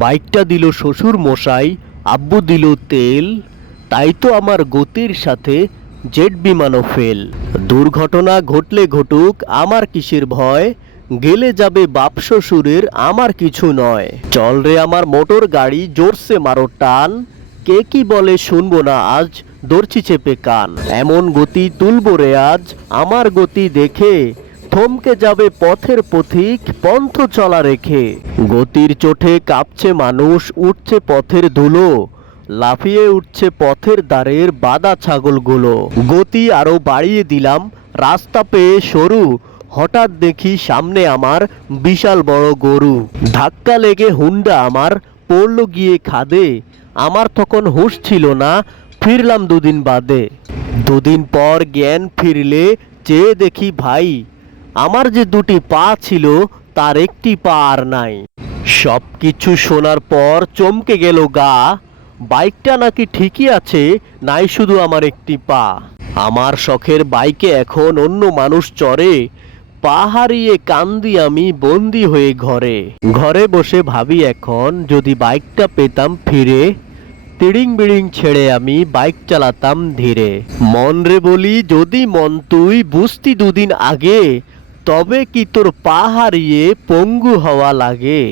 বাইকটা দিল শ্বশুর মশাই, আব্বু দিল তেল, তাই তো আমার গতির সাথে জেট বিমানও ফেল। দুর্ঘটনা ঘটলে ঘটুক আমার কিসের ভয়, গেলে যাবে বাপ শ্বশুরের আমার কিছু নয়। চল রে আমার মোটর গাড়ি জোরসে মারো টান, কে কি বলে শুনব না আজ দর্চি চেপে কান। এমন গতি তুলবো রে আজ, আমার গতি দেখে থমকে যাবে পথের পথিক, পন্থ চলা রেখে। গতির চোটে কাঁপছে মানুষ, উঠছে পথের ধুলো। লাফিয়ে উঠছে পথের দ্বারের বাদা ছাগলগুলো। গতি আরও বাড়িয়ে দিলাম, রাস্তা পেয়ে সরু। হঠাৎ দেখি সামনে আমার বিশাল বড় গরু। ধাক্কা লেগে হুন্ডা আমার পড়ল গিয়ে খাদে। আমার তখন হুঁশ ছিল না, ফিরলাম দুদিন বাদে। দুদিন পর জ্ঞান ফিরলে, চেয়ে দেখি ভাই আমার যে দুটি পা ছিল, তার একটি পা আর নাই। সব কিছু শোনার পর চমকে গেল গা। বাইকটা নাকি ঠিকই আছে, নাই শুধু আমার একটি পা। আমার শখের বাইকে এখন অন্য মানুষ চড়ে, পা হারিয়ে কান্দি আমি বন্দি হয়ে ঘরে। ঘরে বসে ভাবি এখন, যদি বাইকটা পেতাম ফিরে তিড়িং বিড়িং ছেড়ে আমি বাইক চালাতাম ধীরে। মন রে বলি, যদি মন তুই, বুঝতি দুদিন আগে তবে কি তোর পা হারিয়ে পঙ্গু হওয়া লাগে?